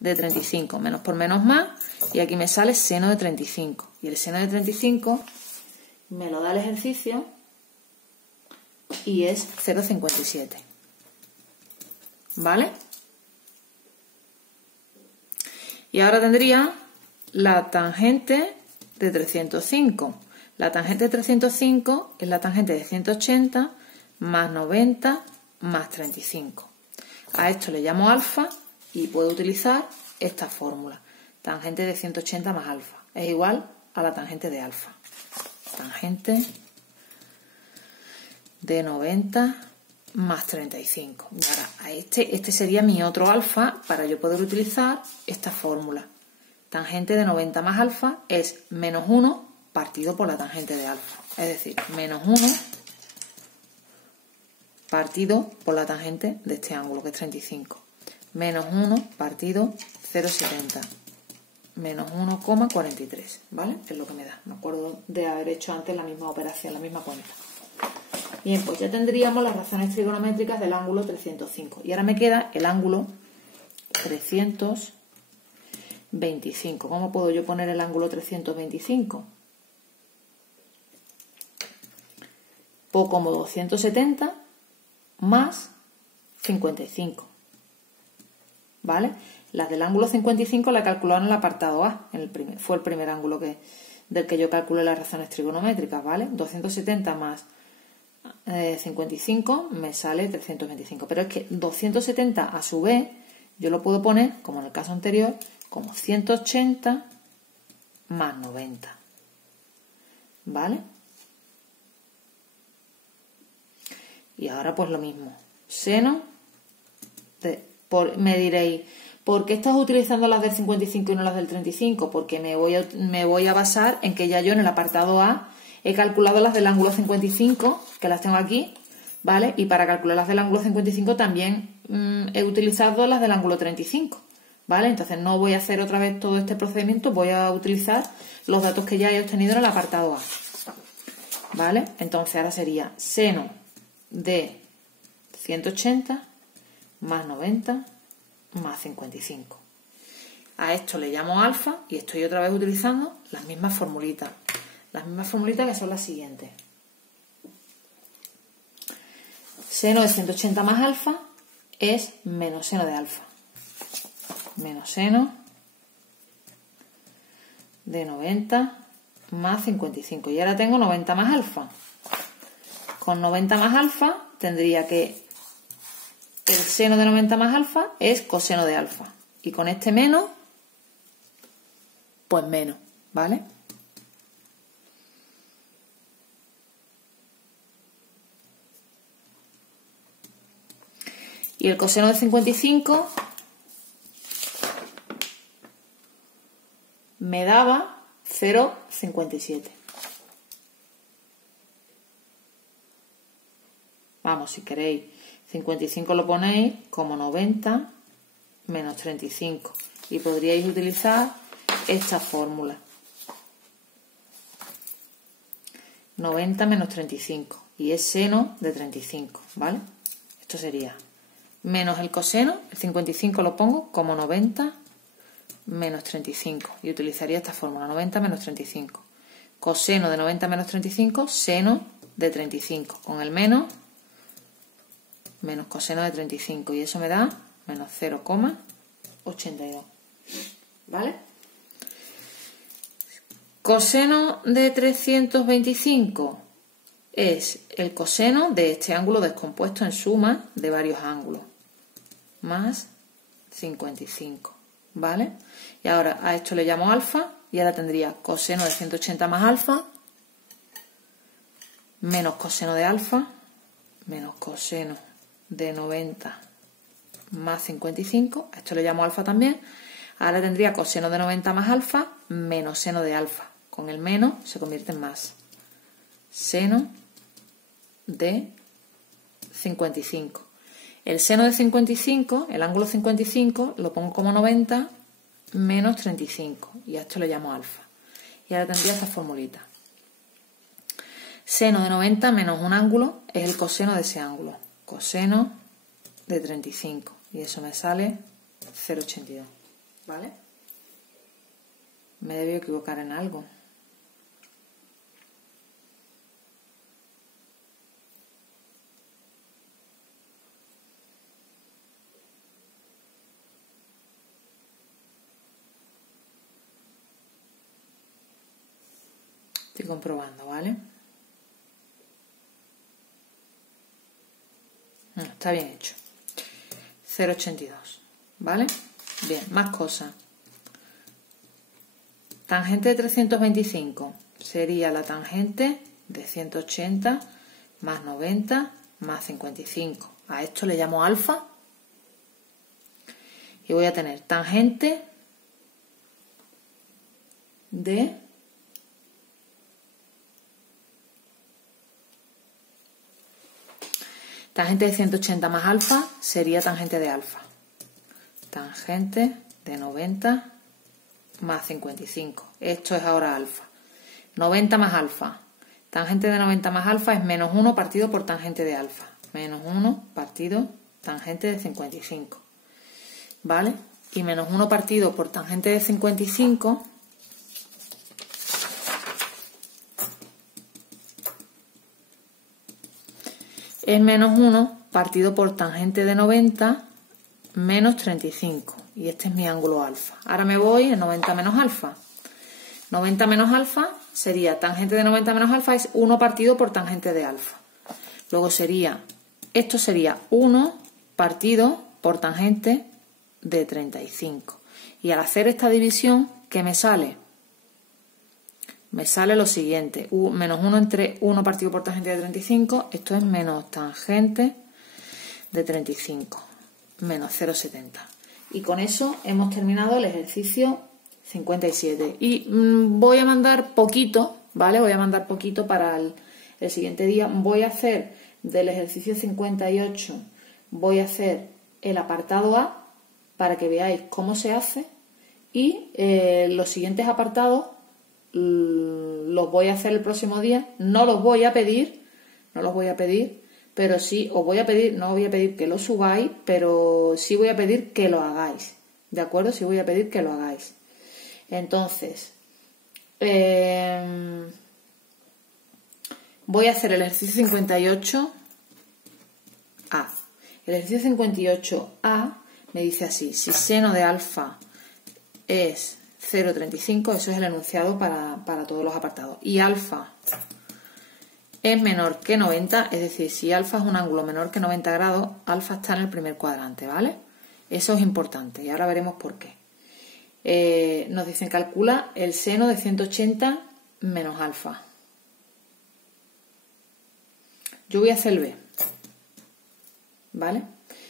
de 35. Menos por menos más. Y aquí me sale seno de 35. Y el seno de 35 me lo da el ejercicio y es 0,57. ¿Vale? Y ahora tendría la tangente de 305. La tangente de 305 es la tangente de 180 más 90 más 35. A esto le llamo alfa y puedo utilizar esta fórmula. Tangente de 180 más alfa es igual a la tangente de alfa. Tangente de 90 más 35. Y ahora a este sería mi otro alfa para yo poder utilizar esta fórmula. Tangente de 90 más alfa es menos 1 partido por la tangente de alfa. Es decir, menos 1 partido por la tangente de este ángulo, que es 35. Menos 1 partido 0,70. Menos 1,43. ¿Vale? Es lo que me da. Me acuerdo de haber hecho antes la misma operación, la misma cuenta. Bien, pues ya tendríamos las razones trigonométricas del ángulo 305. Y ahora me queda el ángulo 325. ¿Cómo puedo yo poner el ángulo 325? Pues como 270 más 55. ¿Vale? Las del ángulo 55 la calcularon en el apartado A. Fue el primer ángulo del que yo calculé las razones trigonométricas. ¿Vale? 270 más 55 me sale 325. Pero es que 270 a su vez yo lo puedo poner, como en el caso anterior, como 180 más 90. ¿Vale? Y ahora pues lo mismo. Seno me diréis, ¿por qué estás utilizando las del 55 y no las del 35? Porque me voy a basar en que ya yo en el apartado A he calculado las del ángulo 55, que las tengo aquí, ¿vale? Y para calcular las del ángulo 55 también he utilizado las del ángulo 35, ¿vale? Entonces no voy a hacer otra vez todo este procedimiento, voy a utilizar los datos que ya he obtenido en el apartado A, ¿vale? Entonces ahora sería seno de 180 más 90 más 55. A esto le llamo alfa y estoy otra vez utilizando las mismas formulitas. Las mismas formulitas que son las siguientes. Seno de 180 más alfa es menos seno de alfa. Menos seno de 90 más 55. Y ahora tengo 90 más alfa. Con 90 más alfa tendría que el seno de 90 más alfa es coseno de alfa. Y con este menos, pues menos, ¿vale? Y el coseno de 55 me daba 0,57. Vamos, si queréis, 55 lo ponéis como 90 menos 35. Y podríais utilizar esta fórmula. 90 menos 35. Y es seno de 35, ¿vale? Esto sería menos el coseno, el 55 lo pongo como 90 menos 35. Y utilizaría esta fórmula, 90 menos 35. Coseno de 90 menos 35, seno de 35. Con el menos coseno de 35 y eso me da menos 0,82. ¿Vale? Coseno de 325 es el coseno de este ángulo descompuesto en suma de varios ángulos más 55. ¿Vale? Y ahora a esto le llamo alfa y ahora tendría coseno de 180 más alfa menos coseno de alfa menos coseno de 90 más 55, a esto le llamo alfa también. Ahora tendría coseno de 90 más alfa menos seno de alfa. Con el menos se convierte en más. Seno de 55. El seno de 55, el ángulo 55, lo pongo como 90 menos 35. Y a esto le llamo alfa. Y ahora tendría esta formulita. Seno de 90 menos un ángulo es el coseno de ese ángulo. Coseno de 35 y eso me sale 0,82. ¿vale? Me debí equivocar en algo. Estoy comprobando, ¿vale? Está bien hecho. 0,82, ¿vale? Bien, más cosas. Tangente de 325 sería la tangente de 180 más 90 más 55. A esto le llamo alfa. Y voy a tener tangente de 180 más alfa sería tangente de alfa. Tangente de 90 más 55. Esto es ahora alfa. 90 más alfa. Tangente de 90 más alfa es menos 1 partido por tangente de alfa. Menos 1 partido tangente de 55. ¿Vale? Y menos 1 partido por tangente de 55 es menos 1 partido por tangente de 90 menos 35. Y este es mi ángulo alfa. Ahora me voy a 90 menos alfa. 90 menos alfa sería tangente de 90 menos alfa es 1 partido por tangente de alfa. Luego sería, esto sería 1 partido por tangente de 35. Y al hacer esta división, ¿qué me sale? Me sale lo siguiente, menos 1 entre 1 partido por tangente de 35, esto es menos tangente de 35, menos 0,70. Y con eso hemos terminado el ejercicio 57. Y voy a mandar poquito, ¿vale? Voy a mandar poquito para el siguiente día. Voy a hacer del ejercicio 58, voy a hacer el apartado A para que veáis cómo se hace. Y los siguientes apartados los voy a hacer el próximo día. No los voy a pedir, pero sí os voy a pedir, no os voy a pedir que lo subáis, pero sí voy a pedir que lo hagáis, ¿de acuerdo? Sí voy a pedir que lo hagáis. Entonces, voy a hacer el ejercicio 58A. El ejercicio 58A me dice así: si seno de alfa es 0,35, eso es el enunciado para todos los apartados, y alfa es menor que 90, es decir, si alfa es un ángulo menor que 90 grados, alfa está en el primer cuadrante, ¿vale? Eso es importante y ahora veremos por qué. Nos dicen calcula el seno de 180 menos alfa. Yo voy a hacer el B, ¿vale?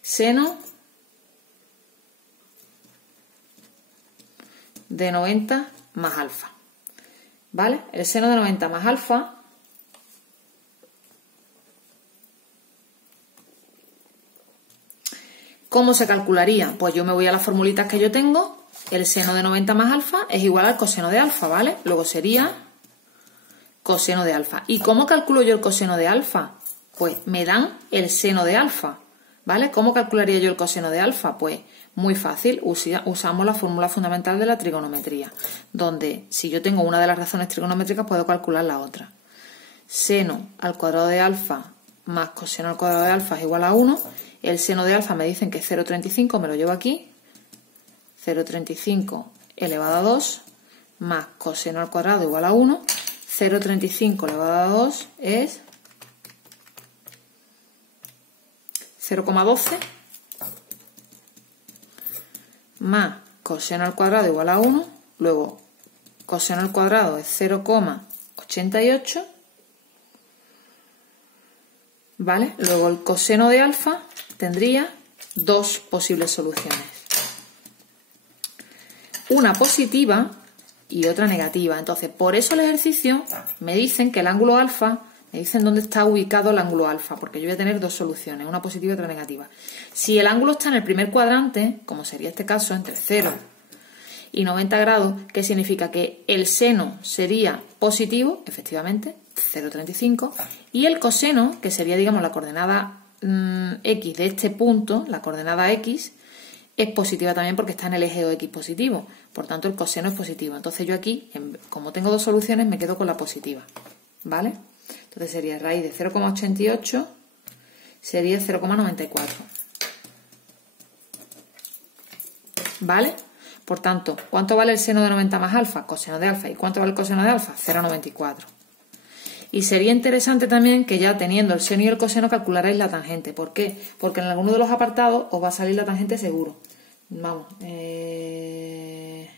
Seno de 90 más alfa, ¿vale? El seno de 90 más alfa ¿cómo se calcularía? Pues yo me voy a las formulitas que yo tengo. El seno de 90 más alfa es igual al coseno de alfa, ¿vale? Luego sería coseno de alfa. ¿Y cómo calculo yo el coseno de alfa? Pues me dan el seno de alfa, ¿vale? ¿Cómo calcularía yo el coseno de alfa? Pues muy fácil, usamos la fórmula fundamental de la trigonometría, donde si yo tengo una de las razones trigonométricas puedo calcular la otra. Seno al cuadrado de alfa más coseno al cuadrado de alfa es igual a 1. El seno de alfa me dicen que es 0,35, me lo llevo aquí. 0,35 elevado a 2 más coseno al cuadrado igual a 1. 0,35 elevado a 2 es 0,12 más coseno al cuadrado igual a 1. Luego coseno al cuadrado es 0,88. ¿Vale? Luego el coseno de alfa tendría dos posibles soluciones. Una positiva y otra negativa. Entonces, por eso el ejercicio me dicen que el ángulo alfa, me dicen dónde está ubicado el ángulo alfa, porque yo voy a tener dos soluciones, una positiva y otra negativa. Si el ángulo está en el primer cuadrante, como sería este caso, entre 0 y 90 grados, ¿qué significa? Que el seno sería positivo, efectivamente, 0,35, y el coseno, que sería, digamos, la coordenada X de este punto, la coordenada X, es positiva también porque está en el eje OX positivo. Por tanto, el coseno es positivo. Entonces yo aquí, como tengo dos soluciones, me quedo con la positiva. ¿Vale? Entonces sería raíz de 0,88 sería 0,94. ¿Vale? Por tanto, ¿cuánto vale el seno de 90 más alfa? Coseno de alfa. ¿Y cuánto vale el coseno de alfa? 0,94. Y sería interesante también que ya teniendo el seno y el coseno calcularais la tangente. ¿Por qué? Porque en alguno de los apartados os va a salir la tangente seguro. Vamos, en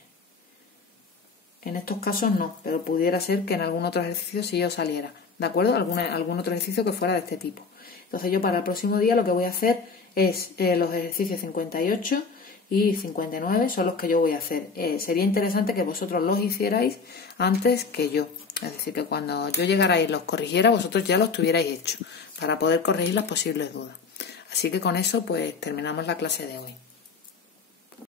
estos casos no, pero pudiera ser que en algún otro ejercicio sí os saliera. ¿De acuerdo? Algún otro ejercicio que fuera de este tipo. Entonces yo para el próximo día lo que voy a hacer es los ejercicios 58 y 59 son los que yo voy a hacer. Sería interesante que vosotros los hicierais antes que yo. Es decir, que cuando yo llegara y los corrigiera, vosotros ya los tuvierais hechos para poder corregir las posibles dudas. Así que con eso pues terminamos la clase de hoy.